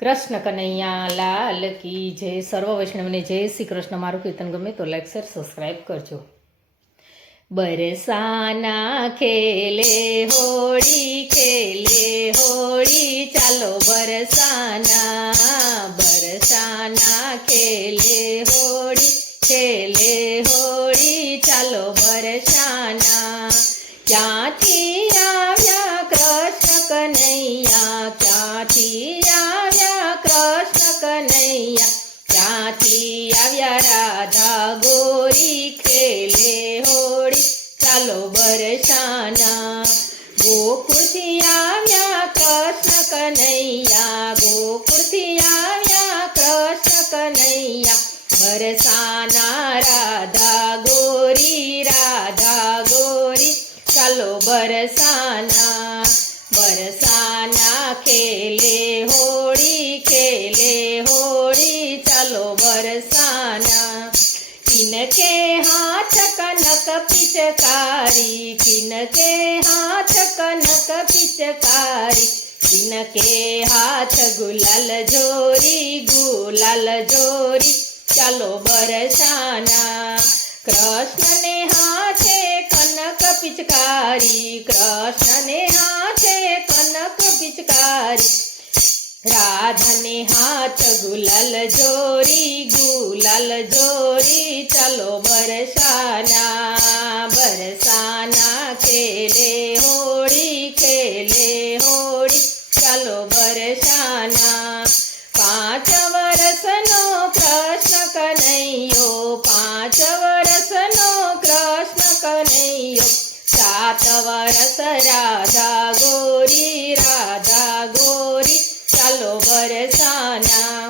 કૃષ્ણ કનૈયા લાલ કી જય. સર્વ વૈષ્ણવને જય શ્રી કૃષ્ણ. મારું કીર્તન ગમે તો લાઈક શેર સબસ્ક્રાઈબ કરજો. બરસાના ખેલે હોળી ચાલો બરસાના ખેલે હોળી ચાલો બરસાના. ક્યાંથી આવ્યા કૃષ્ણ કનૈયા, ક્યાંથી આવ્યા કૃષ્ણ કનૈયા, ક્યાંથી આવ્યા રાધા ગોરી ખેલે હોળી ચાલો બરસાના. ગોકુળથી આવ્યા કૃષ્ણ કનૈયા, ગોકુળથી આવ્યા કૃષ્ણ કનૈયા, બરસાના રાધા ગોરી ચાલો બરસાના. બરસાના ખેલે હોળી ચાલો બરસાના. કિનકે હાથ કનક પિચકારી, કિનકે હાથ કનક પિચકારી, કિનકે હાથ ગુલાલ જોરી ચાલો બરસાના. કૃષ્ણને હાથે કનક પિચકારી, કૃષ્ણને હાથે કનક પિચકારી, રાધાને હાથ ગુલાલ જોરી ચાલો બરસાના. બરસાના ખેલે હોળી ચાલો બરસાના. 5 વર્ષનો કૃષ્ણ કનૈયો, 5 વર્ષનો કૃષ્ણ કનૈયો, 7 વર્ષ રાધા ગોરી ચાલો બરસાના.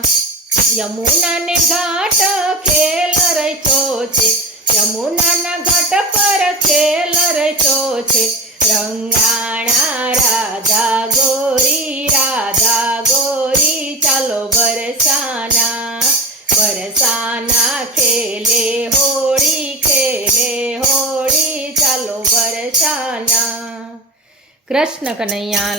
યમુનાને ઘાટ ખેલ રચ્યો છે, યમુનાના ઘાટ પર ખેલ રચ્યો છે, રંગાણા રાધા ગોરી ચાલો બરસાના. બરસાના ખેલે હોળી ચાલો બરસાના. કૃષ્ણ કનૈયા